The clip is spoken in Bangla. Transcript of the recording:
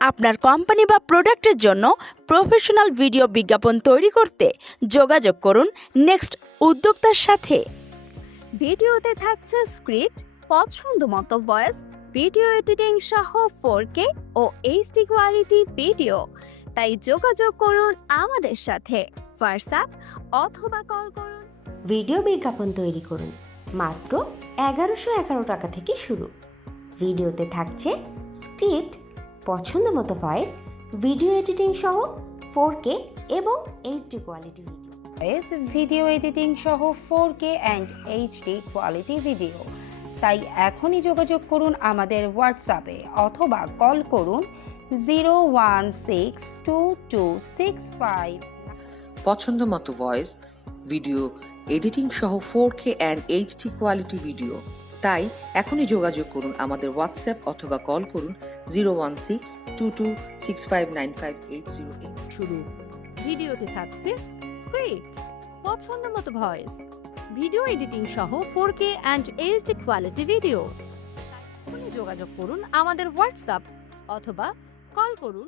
আপনার কোম্পানি বা প্রোডাক্টের জন্য প্রফেশনাল ভিডিও বিজ্ঞাপন তৈরি করতে যোগাযোগ করুন নেক্সট উদ্যোক্তার সাথে। ভিডিওতে থাকছে স্ক্রিপ্ট, পছন্দমতো ভয়েস, ভিডিও এডিটিং সহ 4K ও এইচডি কোয়ালিটি ভিডিও। তাই যোগাযোগ করুন আমাদের সাথে, হোয়াটসঅ্যাপ অথবা কল করুন। ভিডিও বিজ্ঞাপন তৈরি করুন মাত্র 1111 টাকা থেকে শুরু। ভিডিওতে থাকছে স্ক্রিপ্ট, পছন্দমতো ভয়েস, ভিডিও এডিটিং সহ 4K এবং HD quality video. Video editing সহ 4K and HD quality video. তাই এখনই যোগাযোগ করুন আমাদের হোয়াটসঅ্যাপে অথবা কল করুন 0162265। পছন্দমতো ভয়েস, ভিডিও এডিটিং সহ 4K and HD quality video. তাই এখনই যোগাযোগ করুন আমাদের হোয়াটসঅ্যাপ অথবা কল করুন 01622659580। শুরু। ভিডিওতে থাকছে স্ক্রিপ্ট, পছন্দমতো ভয়েস, ভিডিও এডিটিং সহ 4K and HD quality video. এখনই যোগাযোগ করুন আমাদের হোয়াটসঅ্যাপ অথবা কল করুন